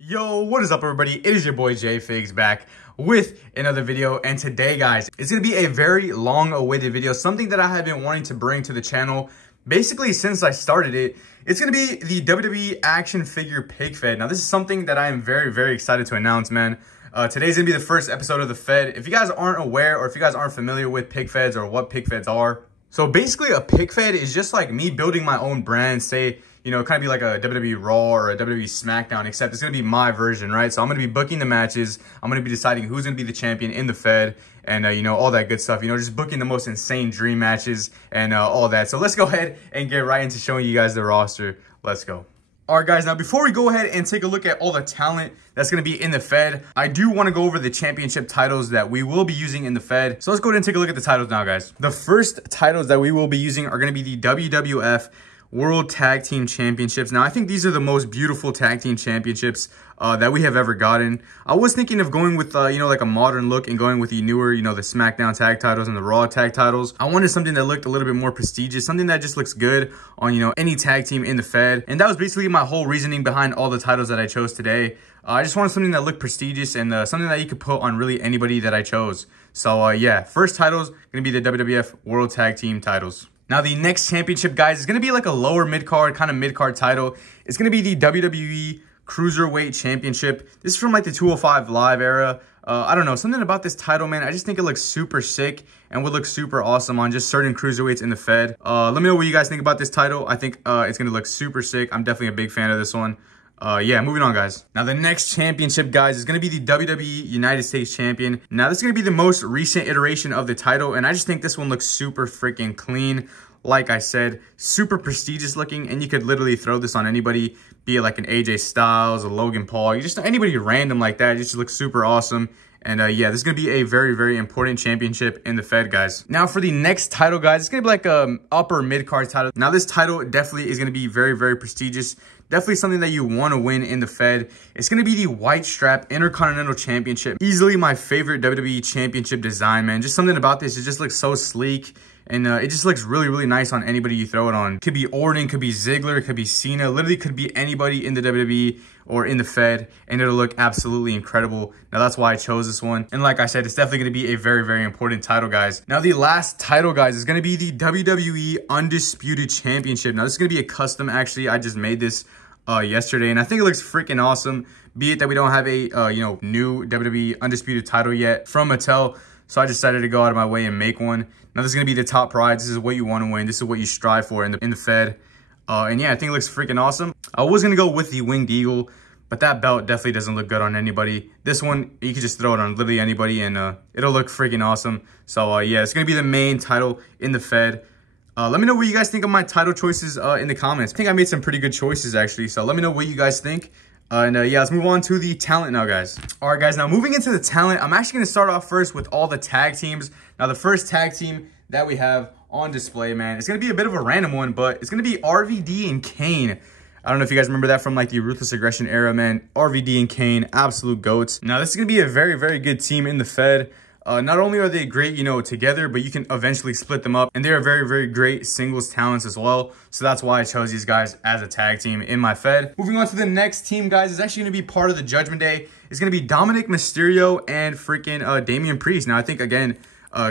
Yo, what is up everybody? It is your boy JFigs back with another video, and today guys, it's gonna be a very long awaited video, something that I have been wanting to bring to the channel basically since I started it. It's gonna be the WWE action figure pig fed. Now this is something that I am very excited to announce, man. Today's gonna be the first episode of the fed. If you guys aren't aware, or if you guys aren't familiar with pig feds or what pig feds are, so basically a pig fed is just like me building my own brand, say, you know, kind of be like a WWE Raw or a WWE SmackDown, except it's going to be my version, right? So I'm going to be booking the matches. I'm going to be deciding who's going to be the champion in the Fed and, you know, all that good stuff. You know, just booking the most insane dream matches and all that. So let's go ahead and get right into showing you guys the roster. Let's go. All right, guys, now before we go ahead and take a look at all the talent that's going to be in the Fed, I do want to go over the championship titles that we will be using in the Fed. So let's go ahead and take a look at the titles now, guys. The first titles that we will be using are going to be the WWF World Tag Team Championships. Now, I think these are the most beautiful tag team championships that we have ever gotten. I was thinking of going with, you know, like a modern look and going with the newer, you know, the SmackDown tag titles and the Raw tag titles. I wanted something that looked a little bit more prestigious, something that just looks good on, you know, any tag team in the Fed. And that was basically my whole reasoning behind all the titles that I chose today. I just wanted something that looked prestigious and something that you could put on really anybody that I chose. So, yeah, first titles going to be the WWF World Tag Team titles. Now, the next championship, guys, is going to be like a lower mid-card, kind of mid-card title. It's going to be the WWE Cruiserweight Championship. This is from like the 205 Live era. I don't know, something about this title, man. I just think it looks super sick and would look super awesome on just certain cruiserweights in the Fed. Let me know what you guys think about this title. I think it's going to look super sick. I'm definitely a big fan of this one. Yeah, moving on, guys. Now, the next championship, guys, is going to be the WWE United States Champion. Now, this is going to be the most recent iteration of the title, and I just think this one looks super freaking clean. Like I said, super prestigious looking, and you could literally throw this on anybody, be it like an AJ Styles, a Logan Paul, you just anybody random like that. It just looks super awesome. And yeah, this is going to be a very important championship in the Fed, guys. Now, for the next title, guys, it's going to be like a upper mid-card title. Now, this title definitely is going to be very prestigious. Definitely something that you want to win in the Fed. It's going to be the White Strap Intercontinental Championship. Easily my favorite WWE Championship design, man. Just something about this. It just looks so sleek. And it just looks really nice on anybody you throw it on. Could be Orton, could be Ziggler, could be Cena. Literally could be anybody in the WWE or in the Fed. And it'll look absolutely incredible. Now, that's why I chose this one. And like I said, it's definitely going to be a very important title, guys. Now, the last title, guys, is going to be the WWE Undisputed Championship. Now, this is going to be a custom, actually. I just made this yesterday, and I think it looks freaking awesome. Be it that we don't have a, you know, new WWE Undisputed title yet from Mattel. So I decided to go out of my way and make one. Now, this is going to be the top prize. This is what you want to win. This is what you strive for in the Fed. And yeah, I think it looks freaking awesome. I was going to go with the Winged Eagle, but that belt definitely doesn't look good on anybody. This one, you can just throw it on literally anybody, and it'll look freaking awesome. So yeah, it's going to be the main title in the Fed. Let me know what you guys think of my title choices in the comments. I think I made some pretty good choices, actually. So let me know what you guys think. And yeah, let's move on to the talent now, guys. All right, guys, now moving into the talent, I'm actually going to start off first with all the tag teams. Now, the first tag team that we have on display, man, it's going to be a bit of a random one, but it's going to be RVD and Kane. I don't know if you guys remember that from like the Ruthless Aggression era, man. RVD and Kane, absolute goats. Now, this is going to be a very good team in the Fed. Not only are they great, you know, together, but you can eventually split them up. And they're very great singles talents as well. So that's why I chose these guys as a tag team in my Fed. Moving on to the next team, guys, is actually going to be part of the Judgment Day. It's going to be Dominic Mysterio and freaking Damian Priest. Now, I think, again,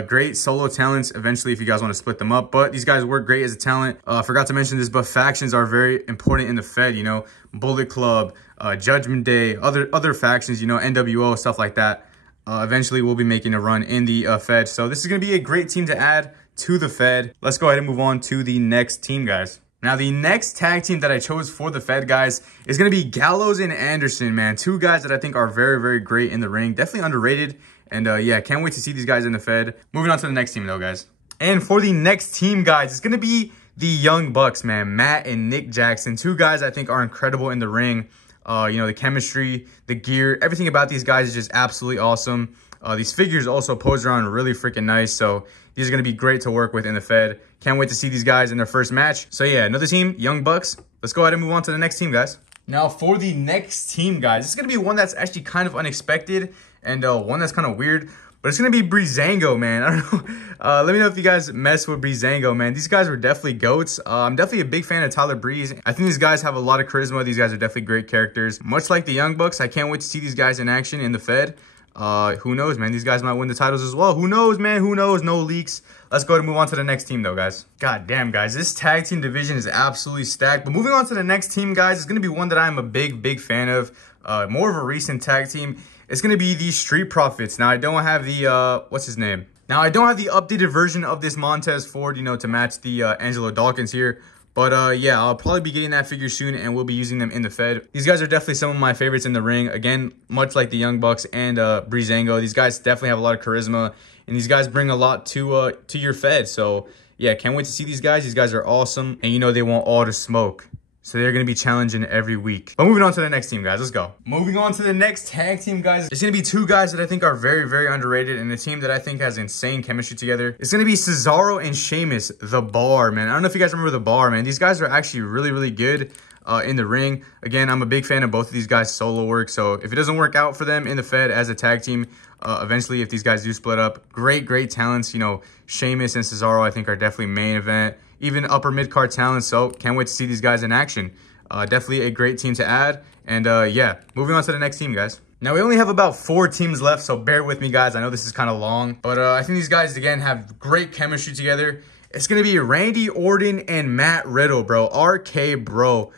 great solo talents eventually if you guys want to split them up. But these guys work great as a talent. Forgot to mention this, but factions are very important in the Fed, you know. Bullet Club, Judgment Day, other factions, you know, NWO, stuff like that. Eventually, we'll be making a run in the Fed. So this is going to be a great team to add to the Fed. Let's go ahead and move on to the next team, guys. Now, the next tag team that I chose for the Fed, guys, is going to be Gallows and Anderson, man. Two guys that I think are very great in the ring. Definitely underrated. And yeah, can't wait to see these guys in the Fed. Moving on to the next team, though, guys. And for the next team, guys, it's going to be the Young Bucks, man. Matt and Nick Jackson. Two guys I think are incredible in the ring. You know, the chemistry, the gear, everything about these guys is just absolutely awesome. These figures also pose around really freaking nice. So these are going to be great to work with in the Fed. Can't wait to see these guys in their first match. So yeah, another team, Young Bucks. Let's go ahead and move on to the next team, guys. Now for the next team, guys, it's going to be one that's actually kind of unexpected and one that's kind of weird. But it's going to be Breezango, man. I don't know. Let me know if you guys mess with Breezango, man. These guys were definitely GOATs. I'm definitely a big fan of Tyler Breeze. I think these guys have a lot of charisma. These guys are definitely great characters. Much like the Young Bucks, I can't wait to see these guys in action in the Fed. Who knows, man? These guys might win the titles as well. Who knows, man? Who knows? No leaks. Let's go ahead and move on to the next team, though, guys. God damn, guys. This tag team division is absolutely stacked. But moving on to the next team, guys, it's going to be one that I'm a big fan of. More of a recent tag team. It's going to be the Street Profits. Now, I don't have the, what's his name? Now, I don't have the updated version of this Montez Ford, you know, to match the Angelo Dawkins here. But, yeah, I'll probably be getting that figure soon, and we'll be using them in the Fed. These guys are definitely some of my favorites in the ring. Again, much like the Young Bucks and Breezango, these guys definitely have a lot of charisma, and these guys bring a lot to your Fed. So, yeah, can't wait to see these guys. These guys are awesome, and you know they want all the smoke. So they're going to be challenging every week. But moving on to the next team, guys. Let's go. Moving on to the next tag team, guys. It's going to be two guys that I think are very underrated and a team that I think has insane chemistry together. It's going to be Cesaro and Sheamus, The Bar, man. I don't know if you guys remember The Bar, man. These guys are actually really good in the ring. Again, I'm a big fan of both of these guys' solo work. So if it doesn't work out for them in the Fed as a tag team, eventually if these guys do split up, great talents. You know, Sheamus and Cesaro, I think, are definitely main event. Even upper mid-card talent, so can't wait to see these guys in action. Definitely a great team to add. And yeah, moving on to the next team, guys. Now, we only have about 4 teams left, so bear with me, guys. I know this is kind of long, but I think these guys, again, have great chemistry together. It's going to be Randy Orton and Matt Riddle, bro. RK Bro.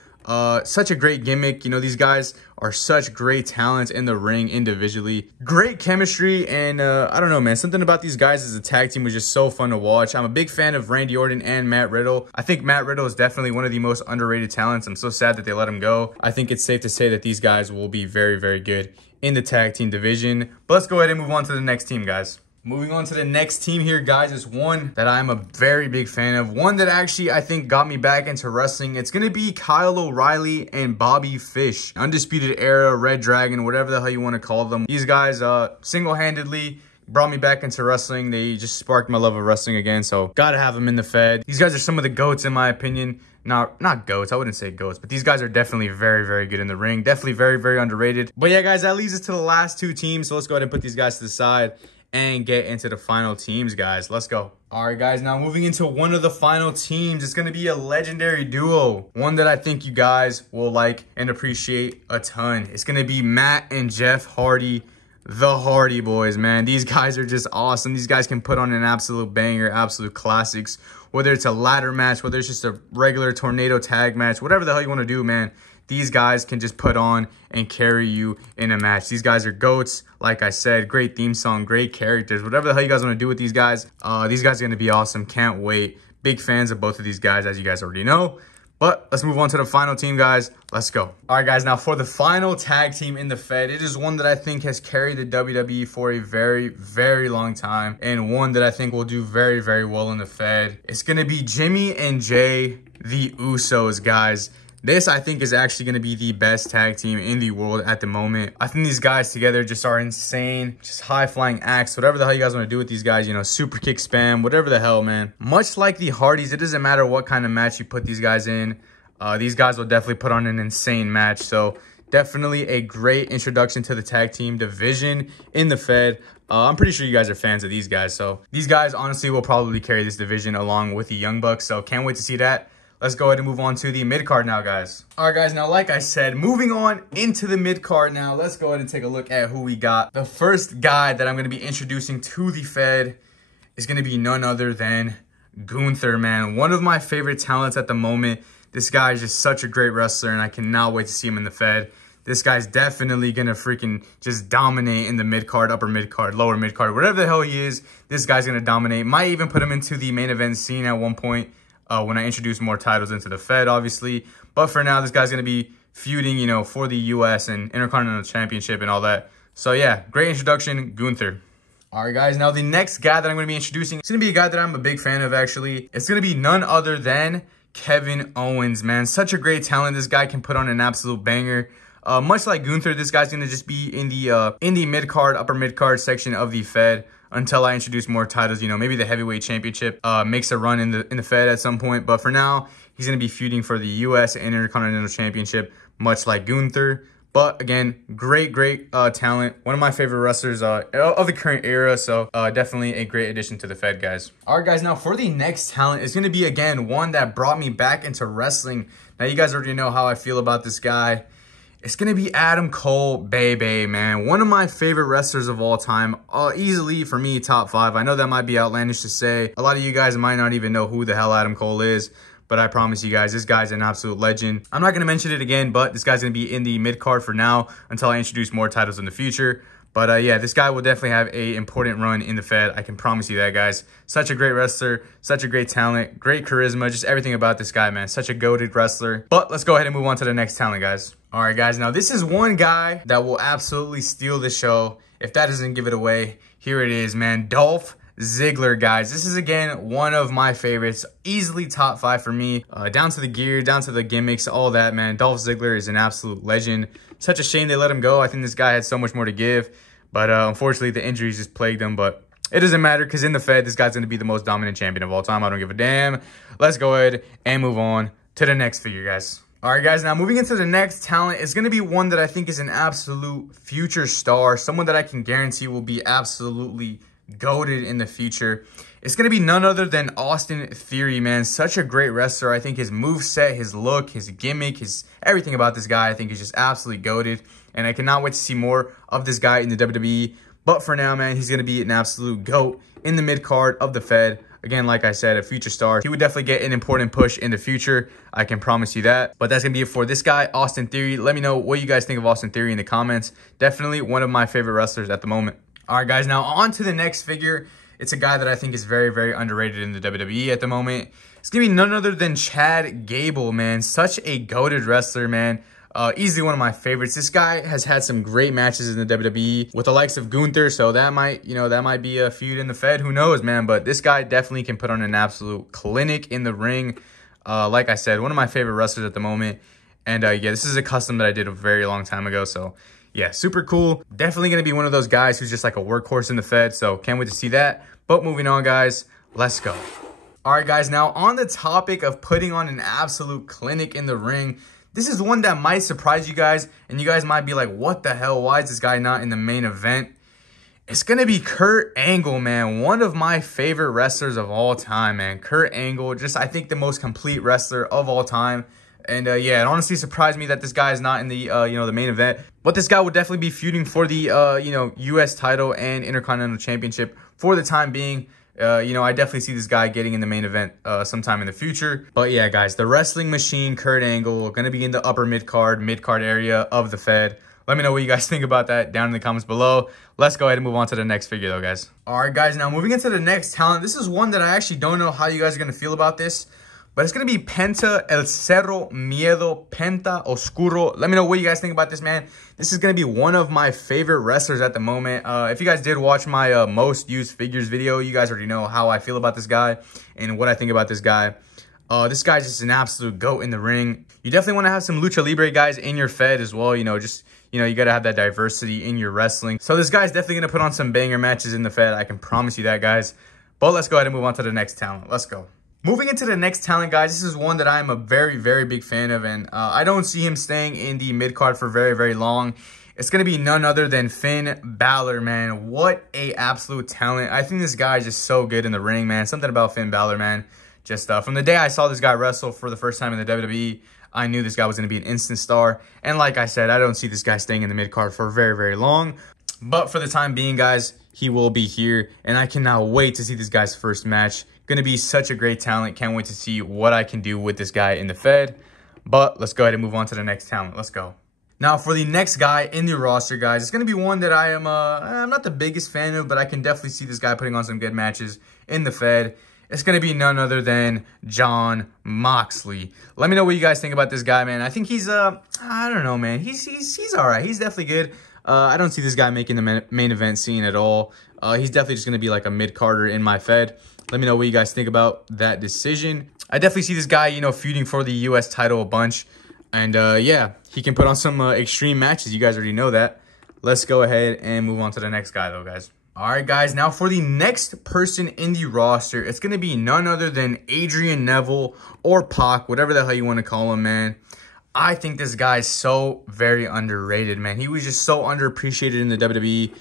Such a great gimmick. You know, these guys are such great talents in the ring individually. Great chemistry, and I don't know, man. Something about these guys as a tag team was just so fun to watch. I'm a big fan of Randy Orton and Matt Riddle. I think Matt Riddle is definitely one of the most underrated talents. I'm so sad that they let him go. I think it's safe to say that these guys will be very good in the tag team division. But let's go ahead and move on to the next team, guys. Moving on to the next team here, guys, is one that I'm a very big fan of. One that actually, I think, got me back into wrestling. It's going to be Kyle O'Reilly and Bobby Fish. Undisputed Era, Red Dragon, whatever the hell you want to call them. These guys single-handedly brought me back into wrestling. They just sparked my love of wrestling again, so gotta have them in the Fed. These guys are some of the GOATs, in my opinion. Not GOATs, I wouldn't say GOATs, but these guys are definitely very good in the ring. Definitely very underrated. But yeah, guys, that leads us to the last 2 teams, so let's go ahead and put these guys to the side and get into the final teams, guys. Let's go. All right, guys, now moving into one of the final teams. It's going to be a legendary duo. One that I think you guys will like and appreciate a ton. It's going to be Matt and Jeff Hardy, the Hardy Boys, man. These guys are just awesome. These guys can put on an absolute banger, absolute classics. Whether it's a ladder match, whether it's just a regular tornado tag match, whatever the hell you want to do, man. These guys can just put on and carry you in a match. These guys are GOATs. Like I said, great theme song, great characters. Whatever the hell you guys want to do with these guys are going to be awesome. Can't wait. Big fans of both of these guys, as you guys already know. But let's move on to the final team, guys. Let's go. All right, guys. Now, for the final tag team in the Fed, it is one that I think has carried the WWE for a very long time. And one that I think will do very well in the Fed. It's going to be Jimmy and Jay, the Usos, guys. This, I think, is actually going to be the best tag team in the world at the moment. I think these guys together just are insane. Just high-flying acts. Whatever the hell you guys want to do with these guys, you know, super kick spam, whatever the hell, man. Much like the Hardys, it doesn't matter what kind of match you put these guys in. These guys will definitely put on an insane match. So, definitely a great introduction to the tag team division in the Fed. I'm pretty sure you guys are fans of these guys. So, these guys, honestly, will probably carry this division along with the Young Bucks. So, can't wait to see that. Let's go ahead and move on to the mid-card now, guys. All right, guys. Now, like I said, moving on into the mid-card now, let's go ahead and take a look at who we got. The first guy that I'm going to be introducing to the Fed is going to be none other than Gunther, man. One of my favorite talents at the moment. This guy is just such a great wrestler, and I cannot wait to see him in the Fed. This guy's definitely going to freaking just dominate in the mid-card, upper mid-card, lower mid-card, whatever the hell he is. This guy's going to dominate. Might even put him into the main event scene at one point. When I introduce more titles into the Fed, obviously. But for now, this guy's going to be feuding, you know, for the U.S. and Intercontinental Championship and all that. So, yeah, great introduction, Gunther. All right, guys. Now, the next guy that I'm going to be introducing, it's going to be a guy that I'm a big fan of, actually. It's going to be none other than Kevin Owens, man. Such a great talent. This guy can put on an absolute banger. Much like Gunther, this guy's going to just be in the mid-card, upper mid-card section of the Fed. Until I introduce more titles, you know, maybe the heavyweight championship makes a run in the Fed at some point. But for now, he's going to be feuding for the U.S. and Intercontinental Championship, much like Gunther. But again, great talent. One of my favorite wrestlers of the current era. So definitely a great addition to the Fed, guys. All right, guys. Now for the next talent is going to be, again, one that brought me back into wrestling. Now you guys already know how I feel about this guy. It's going to be Adam Cole, baby, man. One of my favorite wrestlers of all time. Easily, for me, top 5. I know that might be outlandish to say. A lot of you guys might not even know who the hell Adam Cole is. But I promise you guys, this guy's an absolute legend. I'm not going to mention it again, but this guy's going to be in the mid-card for now until I introduce more titles in the future. But yeah, this guy will definitely have an important run in the Fed. I can promise you that, guys. Such a great wrestler, such a great talent, great charisma, just everything about this guy, man. Such a goated wrestler. But let's go ahead and move on to the next talent, guys. All right, guys. Now, this is one guy that will absolutely steal the show. If that doesn't give it away, here it is, man. Dolph Ziggler, guys. This is, again, one of my favorites. Easily top 5 for me. Down to the gear, down to the gimmicks, all that, man. Dolph Ziggler is an absolute legend. Such a shame they let him go. I think this guy had so much more to give. But unfortunately, the injuries just plagued him. But it doesn't matter, because in the Fed, this guy's going to be the most dominant champion of all time. I don't give a damn. Let's go ahead and move on to the next figure, guys. All right, guys. Now, moving into the next talent is going to be one that I think is an absolute future star. Someone that I can guarantee will be absolutely goated in the future. It's going to be none other than Austin Theory, man. Such a great wrestler. I think his moveset, his look, his gimmick, his everything about this guy, I think is just absolutely goated. And I cannot wait to see more of this guy in the WWE. But for now, man, he's going to be an absolute GOAT in the mid-card of the Fed. Again, like I said, a future star. He would definitely get an important push in the future. I can promise you that. But that's going to be it for this guy, Austin Theory. Let me know what you guys think of Austin Theory in the comments. Definitely one of my favorite wrestlers at the moment. All right, guys, now on to the next figure. It's a guy that I think is very underrated in the WWE at the moment. It's going to be none other than Chad Gable, man. Such a goated wrestler, man. Easily one of my favorites. This guy has had some great matches in the WWE with the likes of Gunther, so that might, that might be a feud in the Fed. Who knows, man? But this guy definitely can put on an absolute clinic in the ring. Like I said, one of my favorite wrestlers at the moment. And yeah, this is a custom that I did a very long time ago, so yeah, super cool. Definitely going to be one of those guys who's just like a workhorse in the Fed, so can't wait to see that. But moving on, guys, let's go. All right, guys, now on the topic of putting on an absolute clinic in the ring, this is one that might surprise you guys, and you guys might be like, what the hell? Why is this guy not in the main event? It's going to be Kurt Angle, man. One of my favorite wrestlers of all time, man. Kurt Angle, just I think the most complete wrestler of all time. And yeah, it honestly surprised me that this guy is not in the, the main event. But this guy will definitely be feuding for the, U.S. title and Intercontinental Championship for the time being. I definitely see this guy getting in the main event sometime in the future. But yeah, guys, the wrestling machine, Kurt Angle, going to be in the upper mid-card area of the Fed. Let me know what you guys think about that down in the comments below. Let's go ahead and move on to the next figure, though, guys. All right, guys, now moving into the next talent. This is one that I actually don't know how you guys are going to feel about this. But it's going to be Penta El Cerro Miedo, Penta Oscuro. Let me know what you guys think about this, man. This is going to be one of my favorite wrestlers at the moment. If you guys did watch my most used figures video, you guys already know how I feel about this guy and what I think about this guy. This guy's just an absolute GOAT in the ring. You definitely want to have some Lucha Libre guys in your Fed as well. You got to have that diversity in your wrestling. So this guy's definitely going to put on some banger matches in the Fed. I can promise you that, guys. But let's go ahead and move on to the next talent. Let's go. Moving into the next talent, guys, this is one that I'm a very big fan of, and I don't see him staying in the mid-card for very long. It's going to be none other than Finn Balor, man. What a absolute talent. I think this guy is just so good in the ring, man. Something about Finn Balor, man. Just from the day I saw this guy wrestle for the first time in the WWE, I knew this guy was going to be an instant star. And like I said, I don't see this guy staying in the mid-card for very long. But for the time being, guys, he will be here, and I cannot wait to see this guy's first match. Going to be such a great talent. Can't wait to see what I can do with this guy in the Fed. But let's go ahead and move on to the next talent. Let's go. Now, for the next guy in the roster, guys, it's going to be one that I am I'm not the biggest fan of, but I can definitely see this guy putting on some good matches in the Fed. It's going to be none other than Jon Moxley. Let me know what you guys think about this guy, man. I think he's, I don't know, man. He's all right. He's definitely good. I don't see this guy making the main event scene at all. He's definitely just going to be like a mid-carder in my Fed. Let me know what you guys think about that decision. I definitely see this guy, feuding for the U.S. title a bunch. And, yeah, he can put on some extreme matches. You guys already know that. Let's go ahead and move on to the next guy, though, guys. All right, guys. Now, for the next person in the roster, it's going to be none other than Adrian Neville or Pac, whatever the hell you want to call him, man. I think this guy's so very underrated, man. He was just so underappreciated in the WWE.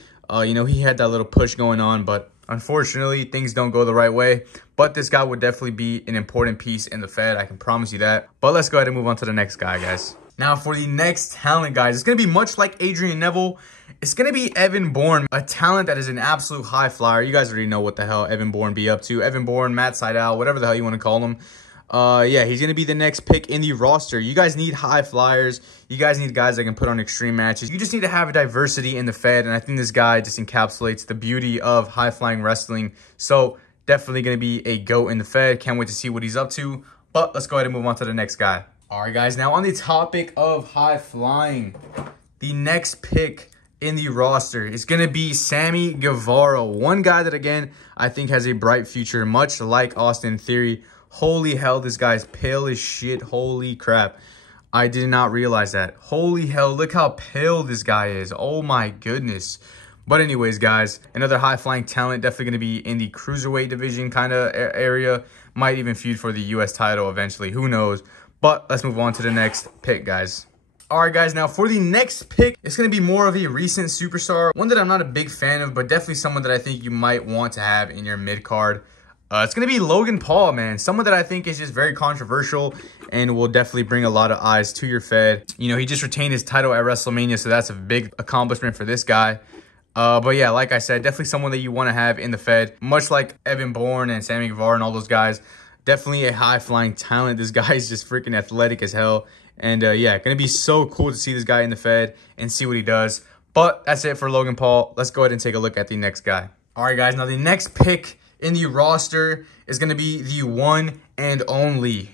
You know, he had that little push going on, but unfortunately, things don't go the right way. But this guy would definitely be an important piece in the Fed. I can promise you that. But let's go ahead and move on to the next guy, guys. Now, for the next talent, guys, it's going to be much like Adrian Neville. It's going to be Evan Bourne, a talent that is an absolute high flyer. You guys already know what the hell Evan Bourne be up to. Evan Bourne, Matt Sydal, whatever the hell you want to call him. Yeah, he's going to be the next pick in the roster. You guys need high flyers. You guys need guys that can put on extreme matches. You just need to have a diversity in the Fed, and I think this guy just encapsulates the beauty of high-flying wrestling. So, definitely going to be a GOAT in the Fed. Can't wait to see what he's up to. But let's go ahead and move on to the next guy. All right, guys. Now, on the topic of high-flying, the next pick in the roster is going to be Sammy Guevara. One guy that, again, I think has a bright future, much like Austin Theory. Holy hell, this guy's pale as shit. Holy crap. I did not realize that. Holy hell, look how pale this guy is. Oh my goodness. But anyways, guys, another high-flying talent. Definitely going to be in the cruiserweight division kind of area. Might even feud for the U.S. title eventually. Who knows? But let's move on to the next pick, guys. All right, guys, now for the next pick, it's going to be more of a recent superstar. One that I'm not a big fan of, but definitely someone that I think you might want to have in your mid-card. It's going to be Logan Paul, man. Someone that I think is just very controversial and will definitely bring a lot of eyes to your Fed. You know, he just retained his title at WrestleMania, so that's a big accomplishment for this guy. But yeah, like I said, definitely someone that you want to have in the Fed. Much like Evan Bourne and Sammy Guevara and all those guys. Definitely a high-flying talent. This guy is just freaking athletic as hell. And yeah, going to be so cool to see this guy in the Fed and see what he does. But that's it for Logan Paul. Let's go ahead and take a look at the next guy. All right, guys. Now, the next pick in the roster is going to be the one and only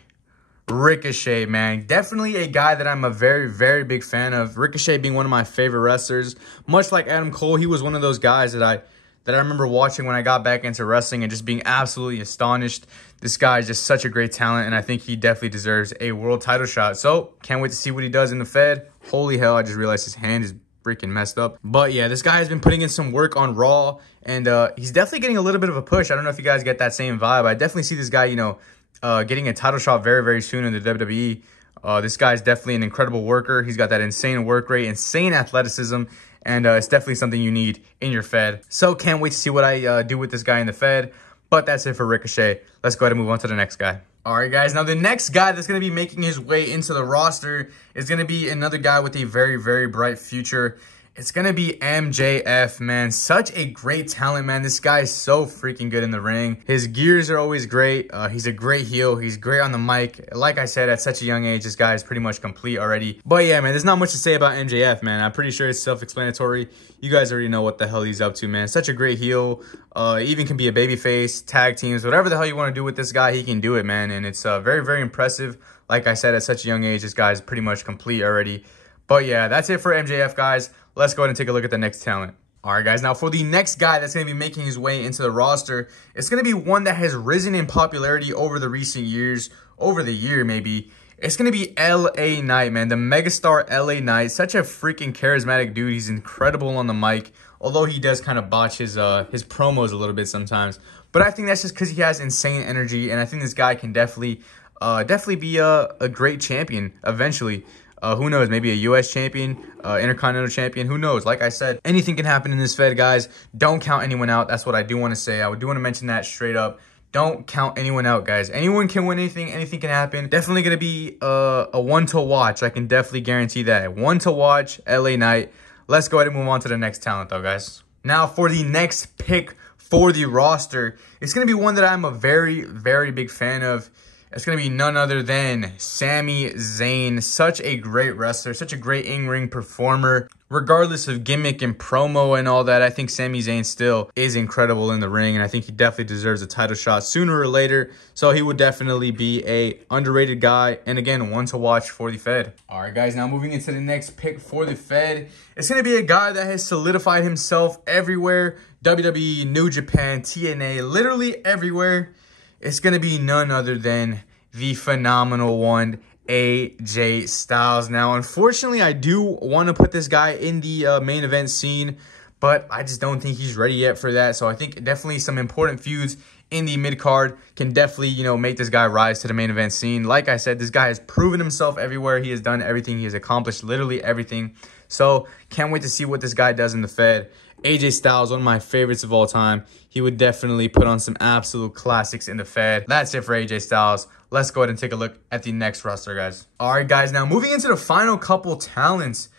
Ricochet, man. Definitely a guy that I'm a very, very big fan of. Ricochet being one of my favorite wrestlers. Much like Adam Cole, he was one of those guys that I remember watching when I got back into wrestling and just being absolutely astonished. This guy is just such a great talent, and I think he definitely deserves a world title shot. So, can't wait to see what he does in the Fed. Holy hell, I just realized his hand is freaking messed up. But yeah, this guy has been putting in some work on Raw, and he's definitely getting a little bit of a push. I don't know if you guys get that same vibe. I definitely see this guy, you know, getting a title shot very, very soon in the WWE. This guy's definitely an incredible worker. He's got that insane work rate, insane athleticism, and it's definitely something you need in your Fed. So can't wait to see what I do with this guy in the Fed. But that's it for Ricochet. Let's go ahead and move on to the next guy. All right, guys. Now, the next guy that's going to be making his way into the roster is going to be another guy with a very, very bright future. It's going to be MJF, man. Such a great talent, man. This guy is so freaking good in the ring. His gears are always great. He's a great heel. He's great on the mic. Like I said, at such a young age, this guy is pretty much complete already. But yeah, man, there's not much to say about MJF, man. I'm pretty sure it's self-explanatory. You guys already know what the hell he's up to, man. Such a great heel. Even can be a babyface, tag teams, whatever the hell you want to do with this guy, he can do it, man. And it's very, very impressive. Like I said, at such a young age, this guy is pretty much complete already. But yeah, that's it for MJF, guys. Let's go ahead and take a look at the next talent. All right, guys. Now, for the next guy that's going to be making his way into the roster, it's going to be one that has risen in popularity over the recent years, over the year maybe. It's going to be LA Knight, man. The megastar LA Knight. Such a freaking charismatic dude. He's incredible on the mic, although he does kind of botch his promos a little bit sometimes. But I think that's just because he has insane energy, and I think this guy can definitely be a great champion eventually. Who knows? Maybe a U.S. champion, Intercontinental champion. Who knows? Like I said, anything can happen in this Fed, guys. Don't count anyone out. That's what I do want to say. I do want to mention that straight up. Don't count anyone out, guys. Anyone can win anything. Anything can happen. Definitely going to be a one to watch. I can definitely guarantee that. One to watch, LA Knight. Let's go ahead and move on to the next talent, though, guys. Now, for the next pick for the roster, it's going to be one that I'm a very, very big fan of. It's going to be none other than Sami Zayn. Such a great wrestler, such a great in-ring performer. Regardless of gimmick and promo and all that, I think Sami Zayn still is incredible in the ring, and I think he definitely deserves a title shot sooner or later. So he would definitely be a underrated guy, and again, one to watch for the Fed. All right, guys, now moving into the next pick for the Fed. It's going to be a guy that has solidified himself everywhere. WWE, New Japan, TNA, literally everywhere. It's going to be none other than the phenomenal one, AJ Styles. Now, unfortunately, I do want to put this guy in the main event scene, but I just don't think he's ready yet for that. So I think definitely some important feuds in the mid card can definitely, you know, make this guy rise to the main event scene. Like I said, this guy has proven himself everywhere. He has done everything. He has accomplished literally everything. So can't wait to see what this guy does in the Fed. AJ Styles, one of my favorites of all time. He would definitely put on some absolute classics in the Fed. That's it for AJ Styles. Let's go ahead and take a look at the next roster, guys. All right, guys. Now, moving into the final couple talents.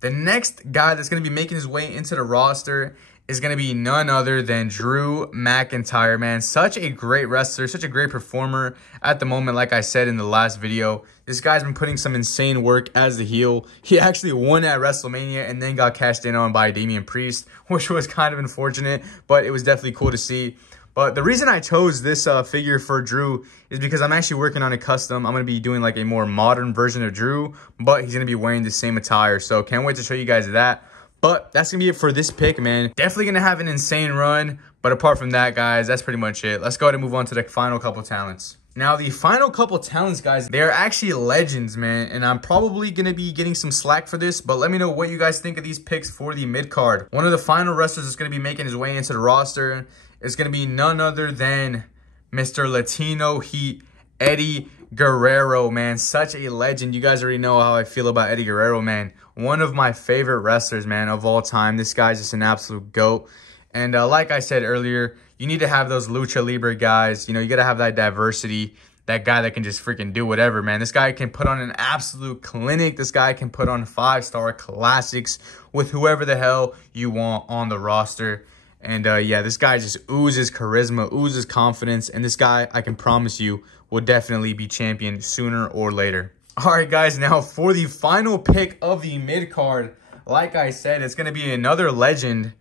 The next guy that's going to be making his way into the roster is going to be none other than Drew McIntyre, man. Such a great wrestler, such a great performer at the moment. Like I said in the last video, this guy's been putting some insane work as the heel. He actually won at WrestleMania and then got cashed in on by Damian Priest, which was kind of unfortunate, but it was definitely cool to see. But the reason I chose this figure for Drew is because I'm actually working on a custom. I'm going to be doing like a more modern version of Drew, but he's going to be wearing the same attire. So can't wait to show you guys that. But that's going to be it for this pick, man. Definitely going to have an insane run. But apart from that, guys, that's pretty much it. Let's go ahead and move on to the final couple talents. Now, the final couple talents, guys, they're actually legends, man. And I'm probably going to be getting some slack for this. But let me know what you guys think of these picks for the mid-card. One of the final wrestlers that's going to be making his way into the roster is going to be none other than Mr. Latino Heat, Eddie Guerrero, man. Such a legend. You guys already know how I feel about Eddie Guerrero, man. One of my favorite wrestlers, man, of all time. This guy's just an absolute GOAT. And like I said earlier, you need to have those lucha libre guys. You know, you got to have that diversity. That guy that can just freaking do whatever, man. This guy can put on an absolute clinic. This guy can put on 5-star classics with whoever the hell you want on the roster. And yeah, this guy just oozes charisma, oozes confidence. And this guy, I can promise you, will definitely be champion sooner or later. All right, guys, now for the final pick of the mid-card, like I said, it's going to be another legend.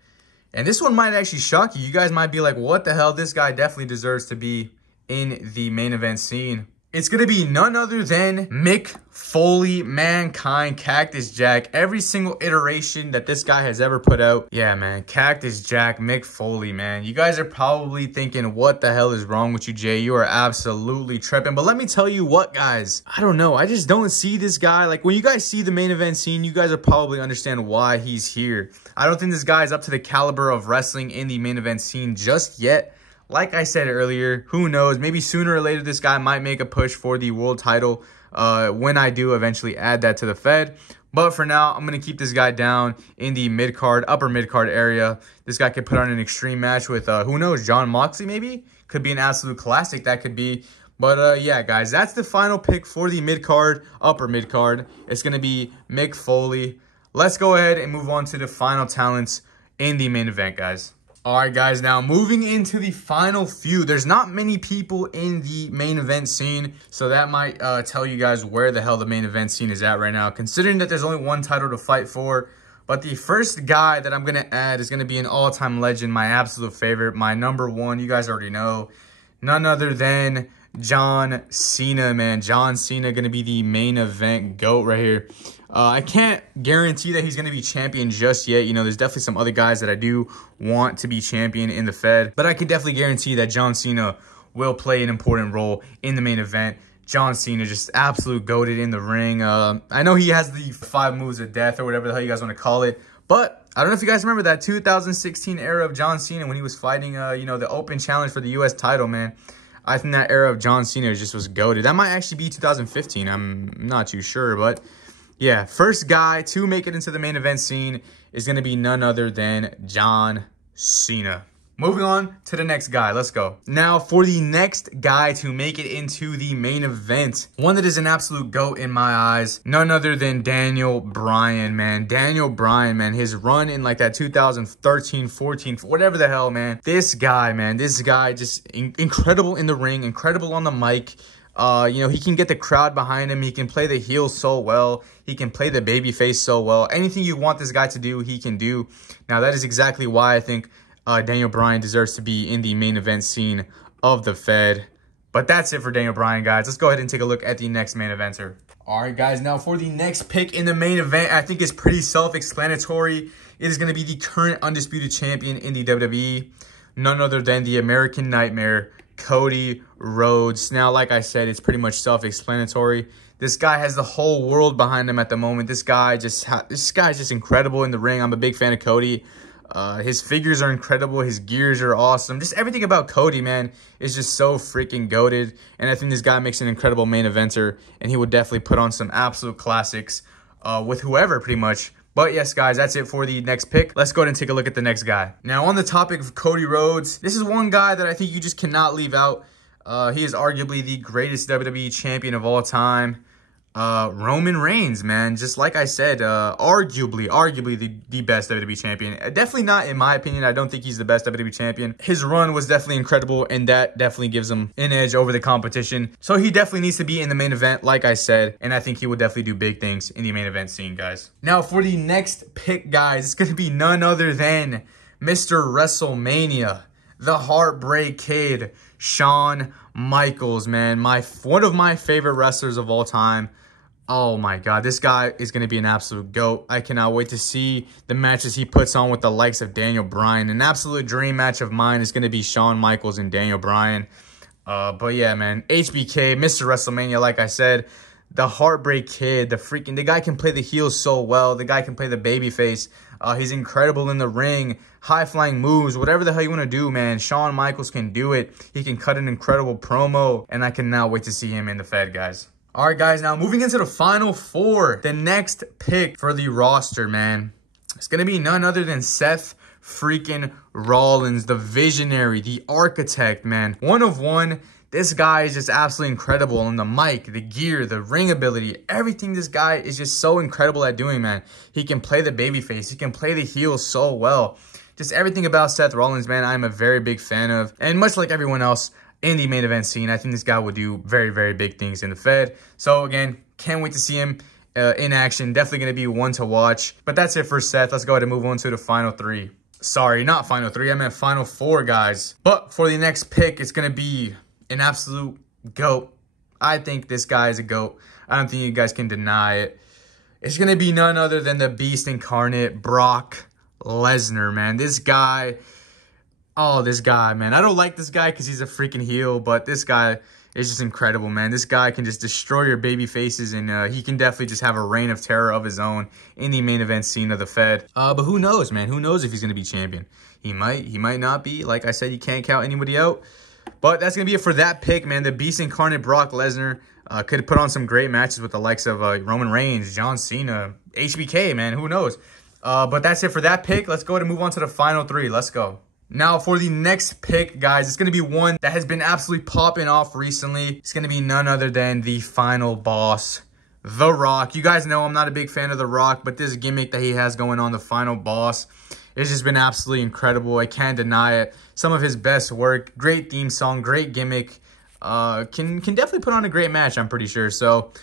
And this one might actually shock you. You guys might be like, what the hell? This guy definitely deserves to be in the main event scene. It's going to be none other than Mick Foley, Mankind, Cactus Jack. Every single iteration that this guy has ever put out. Yeah, man. Cactus Jack, Mick Foley, man. You guys are probably thinking, what the hell is wrong with you, Jay? You are absolutely tripping. But let me tell you what, guys. I don't know. I just don't see this guy. Like, when you guys see the main event scene, you guys will probably understand why he's here. I don't think this guy is up to the caliber of wrestling in the main event scene just yet. Like I said earlier, who knows? Maybe sooner or later this guy might make a push for the world title when I do eventually add that to the Fed. But for now, I'm going to keep this guy down in the mid-card, upper mid-card area. This guy could put on an extreme match with, who knows, John Moxley maybe? Could be an absolute classic, that could be. But yeah, guys, that's the final pick for the mid-card, upper mid-card. It's going to be Mick Foley. Let's go ahead and move on to the final talents in the main event, guys. All right, guys, now moving into the final few. There's not many people in the main event scene, so that might tell you guys where the hell the main event scene is at right now, considering that there's only one title to fight for. But the first guy that I'm going to add is going to be an all-time legend, my absolute favorite, my number one. You guys already know. None other than John Cena, man. John Cena going to be the main event GOAT right here. I can't guarantee that he's going to be champion just yet. You know, there's definitely some other guys that I do want to be champion in the Fed. But I can definitely guarantee that John Cena will play an important role in the main event. John Cena just absolute goated in the ring. I know he has the 5 moves of death or whatever the hell you guys want to call it. But I don't know if you guys remember that 2016 era of John Cena when he was fighting, you know, the open challenge for the U.S. title, man. I think that era of John Cena just was goated. That might actually be 2015. I'm not too sure, but yeah, first guy to make it into the main event scene is going to be none other than John Cena. Moving on to the next guy. Let's go. Now, for the next guy to make it into the main event, one that is an absolute GOAT in my eyes, none other than Daniel Bryan, man. Daniel Bryan, man. His run in like that 2013, 14, whatever the hell, man. This guy, man. This guy just incredible in the ring, incredible on the mic. You know, he can get the crowd behind him. He can play the heel so well. He can play the baby face so well. Anything you want this guy to do, he can do. Now, that is exactly why I think Daniel Bryan deserves to be in the main event scene of the Fed. But that's it for Daniel Bryan, guys. Let's go ahead and take a look at the next main eventer. All right, guys. Now, for the next pick in the main event, I think it's pretty self-explanatory. It is going to be the current undisputed champion in the WWE. None other than the American Nightmare, Cody Rhodes. Now, like I said, it's pretty much self-explanatory. This guy has the whole world behind him at the moment. This guy's just incredible in the ring. I'm a big fan of Cody. His figures are incredible. His gears are awesome. Just everything about Cody, man, is just so freaking goated. And I think this guy makes an incredible main eventer. And he would definitely put on some absolute classics with whoever, pretty much. But yes, guys, that's it for the next pick. Let's go ahead and take a look at the next guy. Now, on the topic of Cody Rhodes, this is one guy that I think you just cannot leave out. He is arguably the greatest WWE champion of all time. Roman Reigns, man. Just like I said, arguably the best WWE champion. Definitely not, in my opinion. I don't think he's the best WWE champion. His run was definitely incredible, and that definitely gives him an edge over the competition. So he definitely needs to be in the main event, like I said, and I think he will definitely do big things in the main event scene, guys. Now, for the next pick, guys, it's going to be none other than Mr. WrestleMania, the Heartbreak Kid, Shawn Michaels, man. One of my favorite wrestlers of all time. Oh my God, this guy is going to be an absolute GOAT. I cannot wait to see the matches he puts on with the likes of Daniel Bryan. An absolute dream match of mine is going to be Shawn Michaels and Daniel Bryan. But yeah, man, HBK, Mr. WrestleMania, like I said, the Heartbreak Kid, the guy can play the heel so well. The guy can play the babyface. He's incredible in the ring, high-flying moves, whatever the hell you want to do, man. Shawn Michaels can do it. He can cut an incredible promo, and I cannot wait to see him in the Fed, guys. All right, guys, now moving into the final four. The next pick for the roster, man, it's going to be none other than Seth freaking Rollins, the visionary, the architect, man. One of one. This guy is just absolutely incredible on the mic, the gear, the ring ability, everything this guy is just so incredible at doing, man. He can play the babyface. He can play the heel so well. Just everything about Seth Rollins, man, I'm a very big fan of. And much like everyone else in the main event scene, I think this guy will do very, very big things in the Fed. So, again, can't wait to see him in action. Definitely going to be one to watch. But that's it for Seth. Let's go ahead and move on to the final three. Sorry, not final three. I meant final four, guys. But for the next pick, it's going to be an absolute GOAT. I think this guy is a GOAT. I don't think you guys can deny it. It's going to be none other than the Beast Incarnate, Brock Lesnar, man. This guy, man. I don't like this guy because he's a freaking heel, but this guy is just incredible, man. This guy can just destroy your baby faces, and he can definitely just have a reign of terror of his own in the main event scene of the Fed. But who knows, man? Who knows if he's going to be champion? He might not be. Like I said, you can't count anybody out. But that's going to be it for that pick, man. The Beast Incarnate Brock Lesnar could put on some great matches with the likes of Roman Reigns, John Cena, HBK, man. Who knows? But that's it for that pick. Let's go ahead and move on to the final three. Let's go. Now, for the next pick, guys, it's going to be one that has been absolutely popping off recently. It's going to be none other than the final boss, The Rock. You guys know I'm not a big fan of The Rock, but this gimmick that he has going on, the final boss, it's just been absolutely incredible. I can't deny it. Some of his best work. Great theme song. Great gimmick. Can definitely put on a great match, I'm pretty sure. So,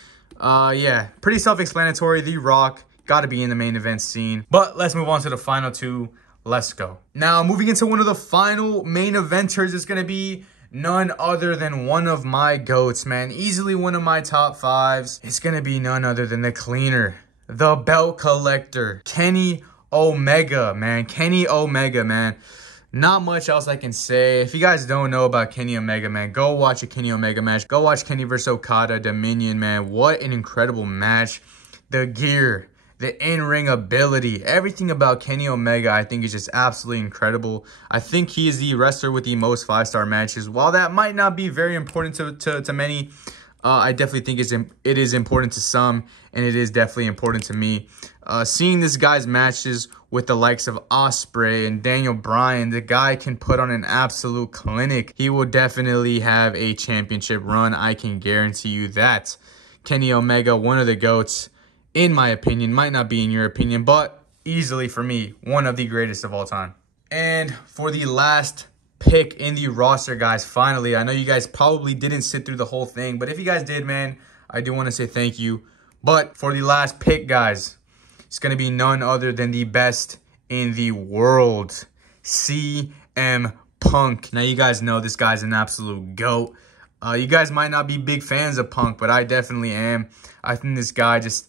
yeah. Pretty self-explanatory. The Rock. Got to be in the main event scene. But let's move on to the final two. Let's go. Now, moving into one of the final main eventers, it's going to be none other than one of my GOATs, man. Easily one of my top fives. It's going to be none other than the cleaner, the belt collector, Kenny Omega, man. Kenny Omega, man. Not much else I can say. If you guys don't know about Kenny Omega, man, go watch a Kenny Omega match. Go watch Kenny vs. Okada, Dominion, man. What an incredible match. The gear, the in-ring ability, everything about Kenny Omega, I think is just absolutely incredible. I think he is the wrestler with the most 5-star matches. While that might not be very important to many, I definitely think it is important to some, and it is definitely important to me. Seeing this guy's matches with the likes of Ospreay and Daniel Bryan, the guy can put on an absolute clinic. He will definitely have a championship run. I can guarantee you that. Kenny Omega, one of the GOATs, in my opinion. Might not be in your opinion, but easily for me, one of the greatest of all time. And for the last pick in the roster, guys, finally, I know you guys probably didn't sit through the whole thing, but if you guys did, man, I do want to say thank you. But for the last pick, guys, it's going to be none other than the best in the world, CM Punk. Now, you guys know this guy's an absolute GOAT. You guys might not be big fans of Punk, but I definitely am. I think this guy just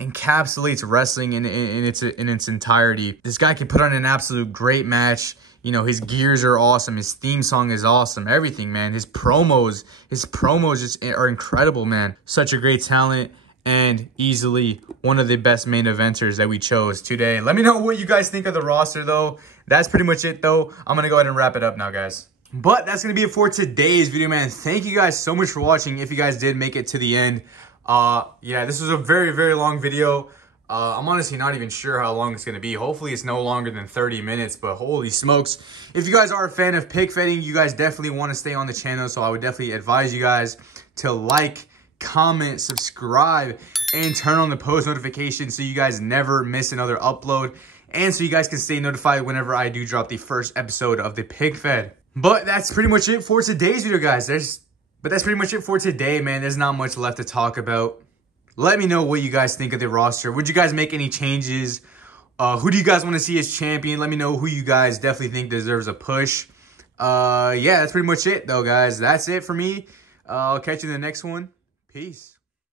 encapsulates wrestling in its entirety. This guy can put on an absolute great match. You know, his gears are awesome. His theme song is awesome. Everything, man. His promos just are incredible, man. Such a great talent. and easily one of the best main eventers that we chose today. Let me know what you guys think of the roster, though. That's pretty much it, though. I'm going to go ahead and wrap it up now, guys. But that's going to be it for today's video, man. Thank you guys so much for watching. If you guys did make it to the end. Yeah, this was a very, very long video. I'm honestly not even sure how long it's going to be. Hopefully it's no longer than 30 minutes, but holy smokes. If you guys are a fan of pick fetting, you guys definitely want to stay on the channel. So I would definitely advise you guys to like, comment, subscribe, and turn on the post notifications so you guys never miss another upload. And so you guys can stay notified whenever I do drop the first episode of the Pick Fed. But that's pretty much it for today's video, guys. That's pretty much it for today, man. There's not much left to talk about. Let me know what you guys think of the roster. Would you guys make any changes? Who do you guys want to see as champion? Let me know who you guys definitely think deserves a push. Yeah, that's pretty much it, though, guys. That's it for me. I'll catch you in the next one. Peace.